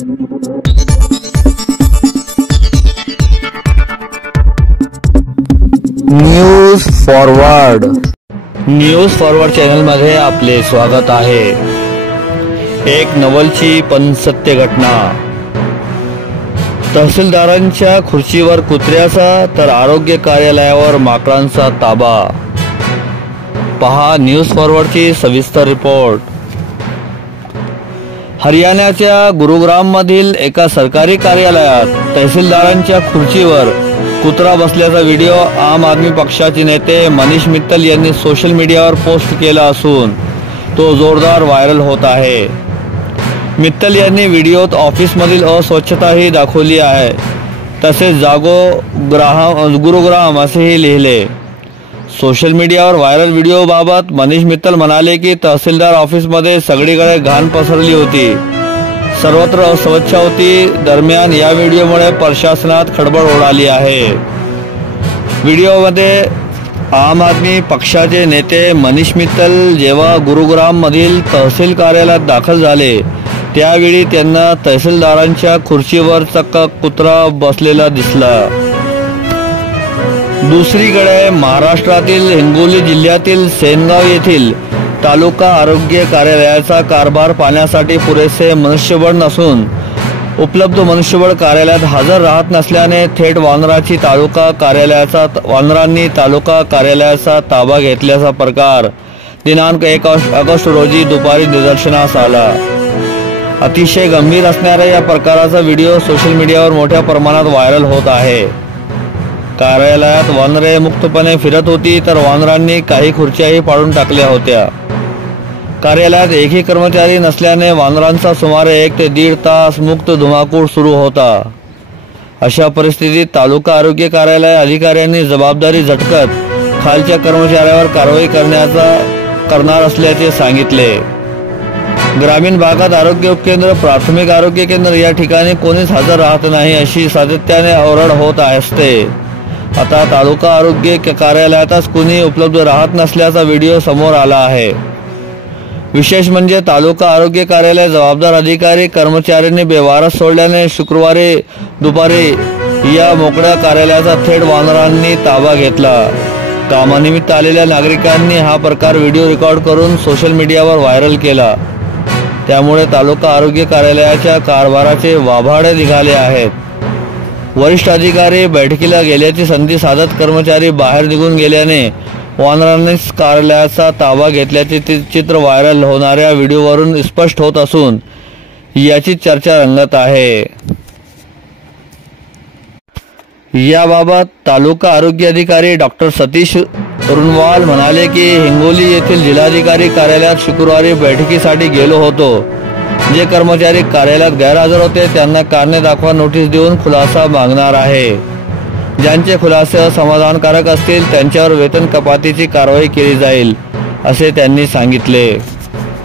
News forward channel मध्ये आपले स्वागत आहे। एक नवलची पण सत्य घटना। तहसीलदारांच्या खुर्चीवर कुत्र्याचा तर आरोग्य कार्यालयावर माकडांचा ताबा। पहा न्यूज फॉरवर्डची सविस्तर रिपोर्ट। हरियाणाच्या गुरुग्राम मधील एका सरकारी कार्यालयात तहसीलदारांच्या खुर्चीवर कुत्रा बसल्याचा व्हिडिओ आम आदमी पक्षाचे नेते मनीष मित्तल यांनी सोशल मीडियावर पोस्ट केला असून तो जोरदार व्हायरल होत आहे। मित्तल यांनी व्हिडिओत ऑफिसमधील अस्वच्छताही दाखवली आहे, तसेच गुरुग्राम असेही लिहिले। सोशल मीडियावर व्हायरल व्हिडिओ बाबत मनीष मित्तल म्हणाले की तहसीलदार ऑफिसमध्ये सगळीकडे घाण पसरली होती, सर्वत्र अस्वच्छ होती। दरम्यान या व्हिडिओमुळे प्रशासनात खळबळ उडाली आहे। व्हिडिओमध्ये आम आदमी पक्षाचे नेते मनीष मित्तल जेव्हा गुरुग्राम मधील तहसील कार्यालयात दाखल झाले त्यावेळी त्यांना तहसीलदारांच्या खुर्चीवर चक्क कुत्रा बसलेला दिसला। दुसरीकडे महाराष्ट्रातील हिंगोली जिल्ह्यातील सेनगाव येथील तालुका आरोग्य कार्यालयाचा कारभार पाहण्यासाठी पुरेसे मनुष्यबळ नसून उपलब्ध मनुष्यबळ कार्यालयात हजर राहत नसल्याने थेट वानरांनी तालुका कार्यालयाचा ताबा घेतल्याचा प्रकार दिनांक 1 ऑगस्ट रोजी दुपारी निदर्शनास आला। अतिशय गंभीर असणाऱ्या या प्रकाराचा व्हिडिओ सोशल मीडियावर मोठ्या प्रमाणात व्हायरल होत आहे। कार्यालयात वानरे मुक्तपणे फिरत होती तर वानरांनी काही खुर्च्याही पाडून टाकल्या होत्या। कार्यालयात एकही कर्मचारी नसल्याने वानरांचा सुमारे 1 ते 1.5 तास मुक्त धुमाकूळ सुरू होता। अशा परिस्थितीत तालुका आरोग्य कार्यालय अधिकाऱ्यांनी जबाबदारी झटकत खालच्या कर्मचाऱ्यावर कारवाई करणार असल्याचे सांगितले। ग्रामीण भागात आरोग्य उपकेंद्र, प्राथमिक आरोग्य केंद्र या ठिकाणी कोणीच हजर राहत नाही अशी सातत्याने ओरड होत असते। आता तालुका आरोग्य कार्यालयातच कुणी उपलब्ध राहत नसल्याचा व्हिडिओ समोर आला आहे। विशेष म्हणजे तालुका आरोग्य कार्यालय जबाबदार अधिकारी कर्मचाऱ्यांनी बेवारस सोडल्याने शुक्रवारी दुपारी या मोकळ्या कार्यालयाचा थेट वानरांनी ताबा घेतला। कामानिमित्त आलेल्या नागरिकांनी हा प्रकार व्हिडिओ रेकॉर्ड करून सोशल मीडियावर व्हायरल केला। त्यामुळे तालुका आरोग्य कार्यालयाच्या कारभाराचे वाभाडे निघाले आहेत। वरिष्ठ अधिकारी बैठकीला गेल्याची संधी साधत कर्मचारी बाहेर निघून गेल्याने वानरांनीच कार्यालयाचा ताबा घेतल्याचे चित्र व्हायरल होणाऱ्या व्हिडिओवरून स्पष्ट होत असून याची चर्चा रंगत आहे। याबाबत तालुका आरोग्य अधिकारी डॉक्टर सतीश रुनवाल म्हणाले की हिंगोली येथील जिल्हाधिकारी कार्यालयात शुक्रवारी बैठकीसाठी गेलो होतो। जे कर्मचारी कार्यालयात गैरहजर होते त्यांना कारणे दाखवा नोटीस देऊन खुलासा मागणार आहे। ज्यांचे खुलासे असमाधानकारक असतील त्यांच्यावर वेतन कपातीची कारवाई केली जाईल असे त्यांनी सांगितले।